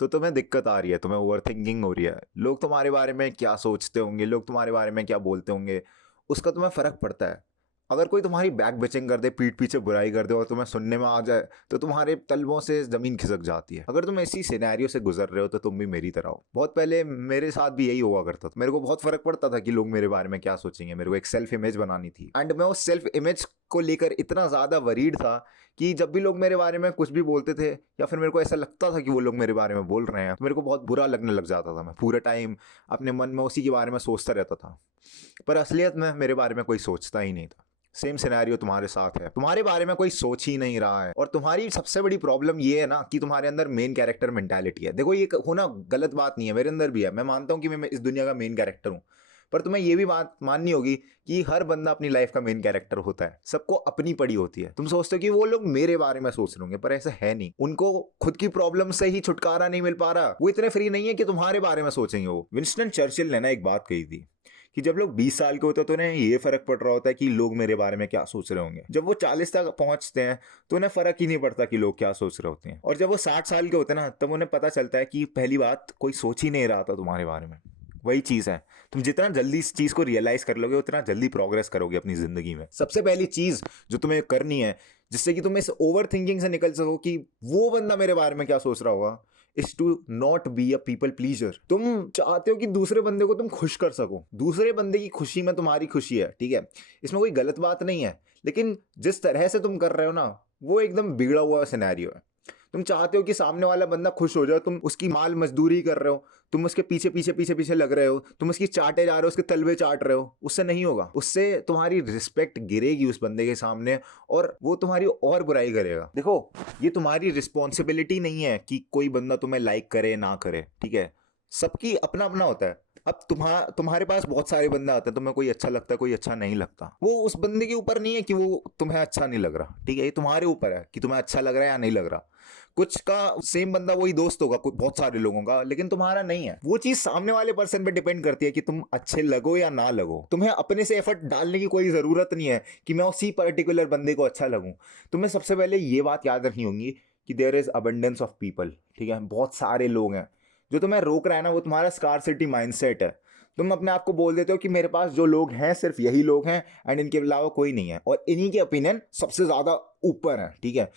तो तुम्हें दिक्कत आ रही है, तुम्हें ओवर थिंकिंग हो रही है, लोग तुम्हारे बारे में क्या सोचते होंगे, लोग तुम्हारे बारे में क्या बोलते होंगे, उसका तुम्हें फर्क पड़ता है। अगर कोई तुम्हारी बैक बिचिंग कर दे, पीठ पीछे बुराई कर दे और तुम्हें सुनने में आ जाए, तो तुम्हारे तलवों से जमीन खिसक जाती है। अगर तुम ऐसी सिनेरियो से गुजर रहे हो तो तुम भी मेरी तरह हो। बहुत पहले मेरे साथ भी यही हुआ करता था। मेरे को बहुत फर्क पड़ता था कि लोग मेरे बारे में क्या सोचेंगे। मेरे को एक सेल्फ इमेज बनानी थी एंड मैं उस सेल्फ इमेज को लेकर इतना ज्यादा वरीड था कि जब भी लोग मेरे बारे में कुछ भी बोलते थे या फिर मेरे को ऐसा लगता था कि वो लोग मेरे बारे में बोल रहे हैं, तो मेरे को बहुत बुरा लगने लग जाता था। मैं पूरे टाइम अपने मन में उसी के बारे में सोचता रहता था, पर असलियत में मेरे बारे में कोई सोचता ही नहीं था। सेम सिनेरियो तुम्हारे साथ है, तुम्हारे बारे में कोई सोच ही नहीं रहा है। और तुम्हारी सबसे बड़ी प्रॉब्लम ये है ना कि तुम्हारे अंदर मेन कैरेक्टर मेंटालिटी है। देखो, ये होना गलत बात नहीं है, मेरे अंदर भी है। मैं मानता हूं कि मैं इस दुनिया का मेन कैरेक्टर हूं, पर तुम्हें ये भी बात माननी होगी कि हर बंदा अपनी लाइफ का मेन कैरेक्टर होता है। सबको अपनी पड़ी होती है। तुम सोचते हो कि वो लोग मेरे बारे में सोच रहे होंगे, पर ऐसा है नहीं। उनको खुद की प्रॉब्लम से ही छुटकारा नहीं मिल पा रहा। वो इतने फ्री नहीं है कि तुम्हारे बारे में सोचेंगे। वो विंस्टन चर्चिल ने ना एक बात कही थी कि जब लोग 20 साल के होते हैं तो उन्हें ये फर्क पड़ रहा होता है कि लोग मेरे बारे में क्या सोच रहे होंगे। जब वो 40 तक पहुंचते हैं तो उन्हें फर्क ही नहीं पड़ता कि लोग क्या सोच रहे होते हैं। और जब वो 60 साल के होते हैं ना, तब उन्हें पता चलता है कि पहली बात, कोई सोच ही नहीं रहा था तुम्हारे बारे में। वही चीज है, तुम जितना जल्दी इस चीज को रियलाइज कर लोगे उतना जल्दी प्रोग्रेस करोगे अपनी जिंदगी में। सबसे पहली चीज जो तुम्हें करनी है जिससे कि तुम इस ओवर थिंकिंग से निकल सको कि वो बंदा मेरे बारे में क्या सोच रहा होगा, is to not be a people pleaser. तुम चाहते हो कि दूसरे बंदे को तुम खुश कर सको। दूसरे बंदे की खुशी में तुम्हारी खुशी है, ठीक है, इसमें कोई गलत बात नहीं है। लेकिन जिस तरह से तुम कर रहे हो ना, वो एकदम बिगड़ा हुआ सिनेरियो है। तुम चाहते हो कि सामने वाला बंदा खुश हो जाए, तुम उसकी माल मजदूरी कर रहे हो, तुम उसके पीछे पीछे पीछे पीछे लग रहे हो, तुम उसकी चाटे जा रहे हो, उसके तलवे चाट रहे हो। उससे नहीं होगा। उससे तुम्हारी रिस्पेक्ट गिरेगी उस बंदे के सामने और वो तुम्हारी और बुराई करेगा। देखो, ये तुम्हारी रिस्पॉन्सिबिलिटी नहीं है कि कोई बंदा तुम्हें लाइक करे ना करे, ठीक है, सबकी अपना अपना होता है। अब तुम्हारे पास बहुत सारे बंदे आते हैं, तुम्हें कोई अच्छा लगता है, कोई अच्छा नहीं लगता। वो उस बंदे के ऊपर नहीं है कि वो तुम्हें अच्छा नहीं लग रहा, ठीक है, ये तुम्हारे ऊपर है कि तुम्हें अच्छा लग रहा है या नहीं लग रहा। कुछ का सेम बंदा वही दोस्त होगा बहुत सारे लोगों का, लेकिन तुम्हारा नहीं है। वो चीज सामने वाले पर्सन पे डिपेंड करती है कि तुम अच्छे लगो या ना लगो। तुम्हें अपने से एफर्ट डालने की कोई जरूरत नहीं है कि मैं उसी पर्टिकुलर बंदे को अच्छा लगूं। तुम्हें सबसे पहले ये बात याद रखनी होगी कि there is abundance of people, ठीक है, बहुत सारे लोग हैं। जो तुम्हें रोक रहा है ना, वो तुम्हारा स्कार्सिटी माइंडसेट है। तुम अपने आप को बोल देते हो कि मेरे पास जो लोग हैं सिर्फ यही लोग हैं एंड इनके अलावा कोई नहीं है, और इन्हीं के ओपिनियन सबसे ज्यादा ऊपर है, ठीक है।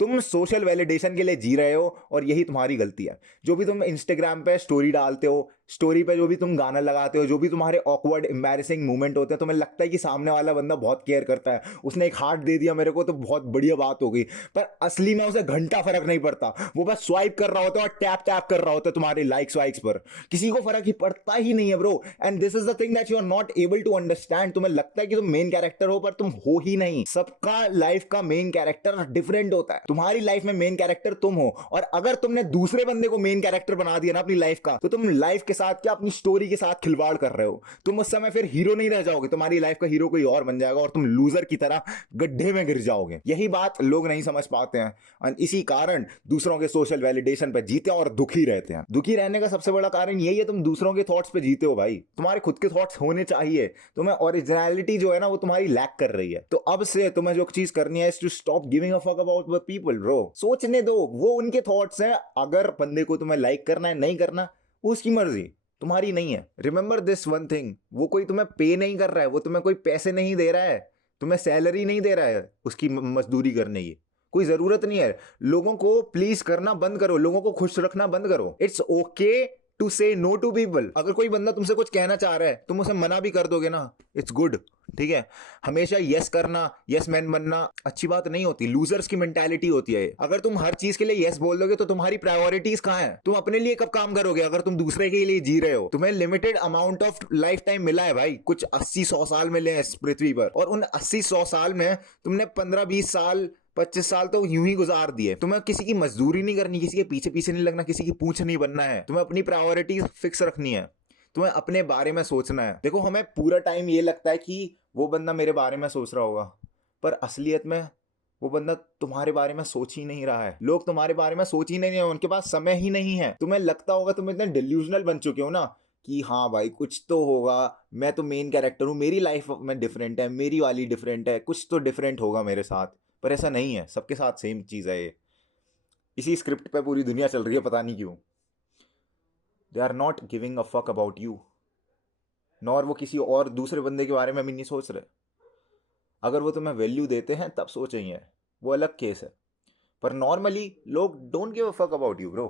तुम सोशल वैलिडेशन के लिए जी रहे हो और यही तुम्हारी गलती है। जो भी तुम इंस्टाग्राम पे स्टोरी डालते हो, स्टोरी पे जो भी तुम गाना लगाते हो, जो भी तुम्हारे ऑकवर्ड एम्बैरेसिंग मोमेंट होते हैं, तुम्हें लगता है कि सामने वाला बंदा बहुत केयर करता है, उसने एक हार्ट दे दिया मेरे को तो बहुत बढ़िया बात हो गई, पर असली में उसे घंटा फर्क नहीं पड़ता। वो बस स्वाइप कर रहा होता है और टैप टैप कर रहा होता है तुम्हारे लाइक्स वाइक्स पर। किसी को फर्क ही पड़ता ही नहीं है bro, and this is the thing that you are not able to understand. तुम्हें लगता है कि तुम मेन कैरेक्टर हो, पर तुम हो ही नहीं। सबका लाइफ का मेन कैरेक्टर डिफरेंट होता है। तुम्हारी लाइफ में मेन कैरेक्टर तुम हो, और अगर तुमने दूसरे बंदे को मेन कैरेक्टर बना दिया ना अपनी लाइफ का, तो तुम लाइफ के साथ क्या, अपनी स्टोरी के साथ खिलवाड़ कर रहे हो। तुम उस समय फिर हीरो नहीं रह जाओगे, तुम्हारी लाइफ का हीरो कोई और बन जाएगा और तुम लूजर की तरह गड्ढे में गिर जाओगे। यही बात लोग नहीं समझ पाते हैं और इसी कारण दूसरों के सोशल वैलिडेशन पे जीते और दुखी रहते हैं। दुखी रहने का सबसे बड़ा कारण यही है, तुम दूसरों के थॉट्स पे जीते हो भाई। तुम्हारे खुद के थॉट्स होने चाहिए। तुम्हें ओरिजिनलिटी जो है ना, वो तुम्हारी लैक कर रही है। तो अब से तुम्हें जो चीज करनी है, is to stop giving a fuck about the people bro. सोचने दो, वो उनके थॉट्स हैं। अगर बंदे को तुम्हें लाइक करना है, नहीं करना, उसकी मर्जी, तुम्हारी नहीं है। रिमेंबर दिस वन थिंग, वो कोई तुम्हें पे नहीं कर रहा है, वो तुम्हें कोई पैसे नहीं दे रहा है, तुम्हें सैलरी नहीं दे रहा है उसकी मजदूरी करने की। कोई जरूरत नहीं है। लोगों को प्लीज करना बंद करो, लोगों को खुश रखना बंद करो। इट्स ओके टू से नो टू पीपल। अगर कोई बंदा तुमसे कुछ कहना चाह रहा है, तुम उसे मना भी कर दोगे ना, इट्स गुड, ठीक है। हमेशा यस करना, यस मैन बनना अच्छी बात नहीं होती। लूजर्स की मेंटालिटी होती है। अगर तुम हर चीज के लिए यस बोल दोगे तो तुम्हारी प्रायोरिटीज कहां है? तुम अपने लिए कब काम करोगे अगर तुम दूसरे के लिए जी रहे हो? तुम्हें limited amount of life time मिला है भाई, कुछ 80-100 साल मिले हैं इस पृथ्वी पर, और उन 80-100 साल में तुमने 15-20 साल 25 साल तो यूं ही गुजार दिए। तुम्हें किसी की मजदूरी नहीं करनी, किसी के पीछे पीछे नहीं लगना, किसी की पूछ नहीं बनना है। तुम्हें अपनी प्रायोरिटी फिक्स रखनी है, तुम्हें अपने बारे में सोचना है। देखो, हमें पूरा टाइम ये लगता है कि वो बंदा मेरे बारे में सोच रहा होगा, पर असलियत में वो बंदा तुम्हारे बारे में सोच ही नहीं रहा है। लोग तुम्हारे बारे में सोच ही नहीं रहे हैं, उनके पास समय ही नहीं है। तुम्हें लगता होगा, तुम इतने डिल्यूजनल बन चुके हो ना कि हाँ भाई कुछ तो होगा, मैं तो मेन कैरेक्टर हूँ, मेरी लाइफ में डिफरेंट है, मेरी वाली डिफरेंट है, कुछ तो डिफरेंट होगा मेरे साथ। पर ऐसा नहीं है, सबके साथ सेम चीज़ है ये। इसी स्क्रिप्ट पे पूरी दुनिया चल रही है, पता नहीं क्यों। They are not giving a fuck about you, nor वो किसी और दूसरे बंदे के बारे में भी नहीं सोच रहे। अगर वो तुम्हें वैल्यू देते हैं तब सोचेंगे, वो अलग केस है। पर नॉर्मली लोग don't give a fuck about you bro.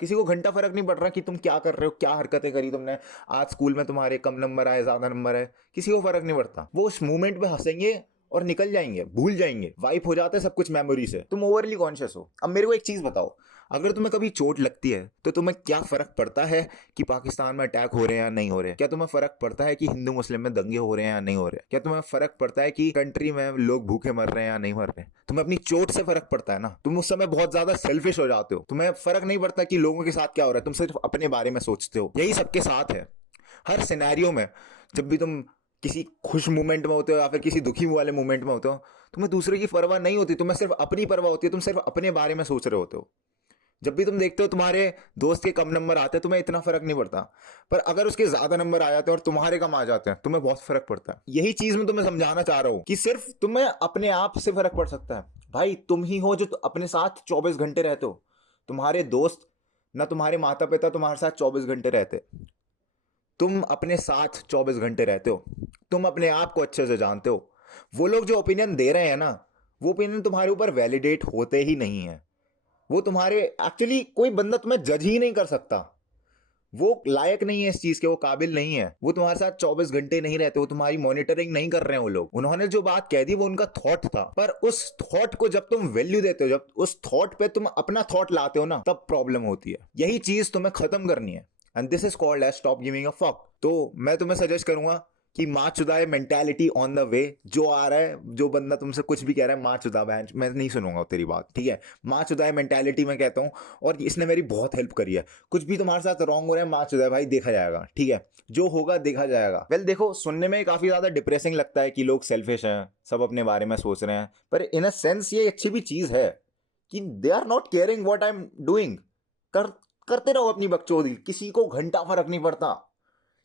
किसी को घंटा फर्क नहीं पड़ रहा कि तुम क्या कर रहे हो, क्या हरकतें करी तुमने, आज स्कूल में तुम्हारे कम नंबर आए ज्यादा नंबर आए, किसी को फर्क नहीं पड़ता। वो उस मोमेंट पे हंसेंगे और निकल जाएंगे, भूल जाएंगे, वाइप हो जाते हैं सब कुछ मेमोरी से। तुम ओवरली कॉन्शियस हो। अब मेरे को एक चीज बताओ, अगर तुम्हें कभी चोट लगती है तो तुम्हें क्या फर्क पड़ता है कि पाकिस्तान में अटैक हो रहे हैं या नहीं हो रहे? क्या तुम्हें फर्क पड़ता है कि हिंदू मुस्लिम में दंगे हो रहे हैं या नहीं हो रहे? क्या तुम्हें फर्क पड़ता है कि कंट्री में लोग भूखे मर रहे हैं या नहीं मर रहे? तुम्हें अपनी चोट से फर्क पड़ता है ना। तुम उस समय बहुत ज्यादा सेल्फिश हो जाते हो, तुम्हें फर्क नहीं पड़ता कि लोगों के साथ क्या हो रहा है, तुम सिर्फ अपने बारे में सोचते हो। यही सबके साथ है। हर सिनेरियो में जब भी तुम किसी खुश मोमेंट में होते हो या फिर किसी दुखी वाले मोमेंट में होते हो, तुम्हें दूसरे की परवाह नहीं होती, तुम्हें सिर्फ अपनी परवाह होती है, तुम सिर्फ अपने बारे में सोच रहे होते हो। जब भी तुम देखते हो तुम्हारे दोस्त के कम नंबर आते हैं, तुम्हें इतना फर्क नहीं पड़ता। पर अगर उसके ज्यादा नंबर आ जाते हैं और तुम्हारे कम आ जाते हैं, तुम्हें बहुत फर्क पड़ता है। यही चीज मैं तुम्हें समझाना चाह रहा हूं कि सिर्फ तुम्हें अपने आप से फर्क पड़ सकता है। भाई तुम ही हो जो अपने साथ 24 घंटे रहते हो। तुम्हारे दोस्त ना तुम्हारे माता पिता तुम्हारे साथ 24 घंटे रहते। तुम अपने साथ 24 घंटे रहते हो। तुम अपने आप को अच्छे से जानते हो। वो लोग जो ओपिनियन दे रहे हैं ना, वो ओपिनियन तुम्हारे ऊपर वैलिडेट होते ही नहीं है। वो तुम्हारे एक्चुअली कोई बंदा तुम्हें जज ही नहीं कर सकता। वो लायक नहीं है इस चीज के, वो काबिल नहीं है। वो तुम्हारे साथ 24 घंटे नहीं रहते, वो तुम्हारी मॉनिटरिंग नहीं कर रहे हैं। वो लोग, उन्होंने जो बात कह दी वो उनका थॉट था, पर उस थॉट को जब तुम वैल्यू देते हो, जब उस थॉट पे तुम अपना थॉट लाते हो ना, तब प्रॉब्लम होती है। यही चीज तुम्हें खत्म करनी है। And this is called as stop giving a fuck. तो मैं तुम्हें सजेस्ट करूंगा कि माँ चुदाए मेंटालिटी ऑन द वे। जो आ रहा है, जो बंदा तुमसे कुछ भी कह रहा है, माँ चुदा बहन, मैं नहीं सुनूंगा तेरी बात, ठीक है। माँ चुदाए मेंटालिटी मैं कहता हूँ, और इसने मेरी बहुत हेल्प करी है। कुछ भी तुम्हारे साथ रॉन्ग हो रहा है, माँ चुदाए भाई, देखा जाएगा, ठीक है, जो होगा देखा जाएगा। वेल देखो, सुनने में काफी ज्यादा डिप्रेसिंग लगता है कि लोग सेल्फिश हैं, सब अपने बारे में सोच रहे हैं, पर इन अ सेंस ये अच्छी भी चीज है कि they are not caring what I am doing. करते रहो अपनी बकचोदी, किसी को घंटा फर्क नहीं पड़ता।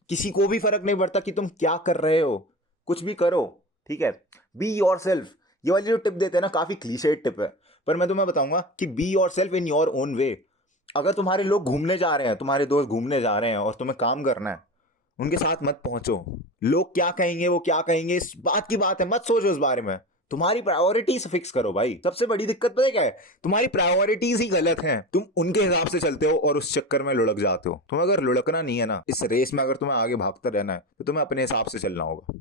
किसी को भी फर्क नहीं पड़ता कि तुम क्या कर रहे हो, कुछ भी करो, ठीक है। Be your self. ये वाली जो टिप देते हैं ना, काफी क्लीशेड टिप है, पर मैं तुम्हें बताऊंगा कि be your self in your own way. अगर तुम्हारे लोग घूमने जा रहे हैं, तुम्हारे दोस्त घूमने जा रहे हैं और तुम्हें काम करना है, उनके साथ मत पहुंचो। लोग क्या कहेंगे, वो क्या कहेंगे, इस बात की बात है, मत सोचो इस बारे में। तुम्हारी प्रायोरिटीज फिक्स करो भाई। सबसे बड़ी दिक्कत पता है क्या है? तुम्हारी प्रायोरिटीज ही गलत हैं। तुम उनके हिसाब से चलते हो और उस चक्कर में लुढ़क जाते हो। तुम्हें अगर लुढ़कना नहीं है ना, इस रेस में अगर तुम्हें आगे भागते रहना है, तो तुम्हें अपने हिसाब से चलना होगा,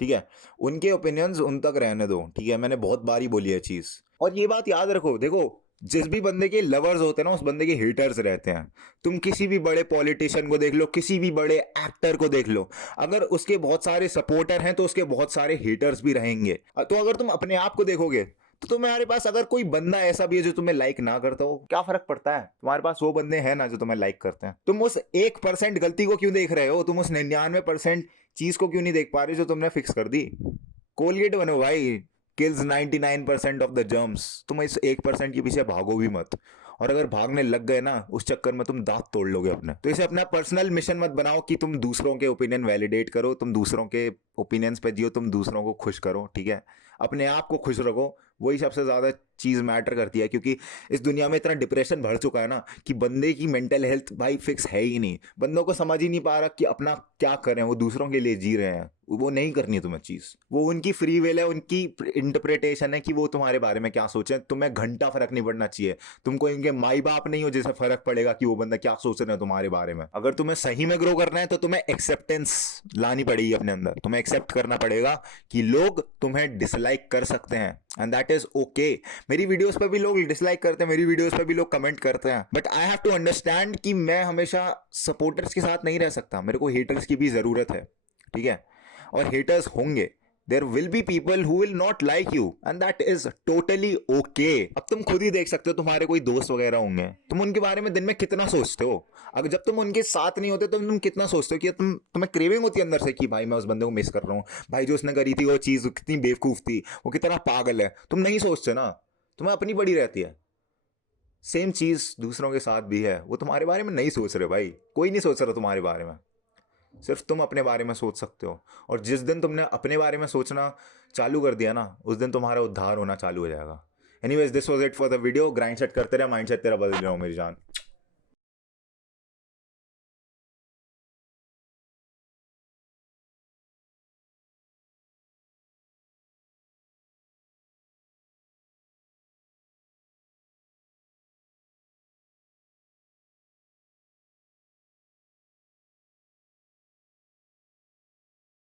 ठीक है। उनके ओपिनियंस उन तक रहने दो, ठीक है। मैंने बहुत बारी बोली है चीज, और ये बात याद रखो। देखो, जिस भी बंदे के लवर्स होते हैं ना, उस बंदे के हेटर्स रहते हैं। तुम किसी भी बड़े पॉलिटिशियन को देख लो, किसी भी बड़े एक्टर को देख लो, अगर उसके बहुत सारे सपोर्टर हैं तो उसके बहुत सारे हेटर्स भी रहेंगे। तो अगर तुम अपने आप को देखोगे तो तुम्हारे पास अगर कोई बंदा ऐसा भी है जो तुम्हें लाइक ना करता हो, क्या फर्क पड़ता है? तुम्हारे पास वो बंदे हैं ना जो तुम्हें लाइक करते हैं। तुम उस 1% गलती को क्यों देख रहे हो? तुम उस 99% चीज को क्यों नहीं देख पा रहे जो तुमने फिक्स कर दी? कोलगेट बनो भाई, किल्स 99% ऑफ द जर्म्स। तुम इस 1% के पीछे भागो भी मत, और अगर भागने लग गए ना, उस चक्कर में तुम दांत तोड़ लोगे अपने। तो इसे अपना पर्सनल मिशन मत बनाओ कि तुम दूसरों के ओपिनियन वैलिडेट करो, तुम दूसरों के ओपिनियंस पे जियो, तुम दूसरों को खुश करो, ठीक है। अपने आप को खुश रखो, वही सबसे ज्यादा चीज मैटर करती है। क्योंकि इस दुनिया में इतना डिप्रेशन बढ़ चुका है ना कि बंदे की मेंटल हेल्थ भाई फिक्स है ही नहीं। बंदों को समझ ही नहीं पा रहा कि अपना क्या करें, वो दूसरों के लिए जी रहे हैं। वो नहीं करनी तुम्हें चीज, वो उनकी फ्री विल है, उनकी इंटरप्रिटेशन है कि वो तुम्हारे बारे में क्या सोचें। तुम्हें घंटा फर्क नहीं पड़ना चाहिए। तुमको इनके माई बाप नहीं हो जिसे फर्क पड़ेगा कि वो बंदा क्या सोच रहे हैं तुम्हारे बारे में। अगर तुम्हें सही में ग्रो करना है तो तुम्हें एक्सेप्टेंस लानी पड़ेगी अपने अंदर। तुम्हें एक्सेप्ट करना पड़ेगा कि लोग तुम्हें डिसलाइक कर सकते हैं, एंड दैट इज ओके। मेरी वीडियोस पर भी लोग डिसलाइक करते हैं, मेरी वीडियोस पर भी लोग कमेंट करते हैं, but I have to understand कि मैं हमेशा सपोर्टर्स के साथ नहीं रह सकता। मेरे को हेटर्स की भी जरूरत है, ठीक है। और हेटर्स होंगे, there will be people who will not like you, and that is totally okay. अब तुम खुद ही देख सकते हो, तुम्हारे कोई दोस्त वगैरह होंगे, तुम उनके बारे में दिन में कितना सोचते हो? अगर जब तुम उनके साथ नहीं होते तो तुम कितना सोचते हो कि तुम्हें क्रेविंग होती है अंदर से कि भाई मैं उस बंदे को मिस कर रहा हूँ, भाई जो उसने करी थी वो चीज कितनी बेवकूफ थी, वो कितना पागल है। तुम नहीं सोचते ना, तुम्हें अपनी बड़ी रहती है। सेम चीज दूसरों के साथ भी है, वो तुम्हारे बारे में नहीं सोच रहे भाई, कोई नहीं सोच रहा तुम्हारे बारे में, सिर्फ तुम अपने बारे में सोच सकते हो। और जिस दिन तुमने अपने बारे में सोचना चालू कर दिया ना, उस दिन तुम्हारा उद्धार होना चालू हो जाएगा। Anyways, this was it for the video. Grind set करते रहे, माइंड सेट तेरा बदल रहा हूँ मेरी जान।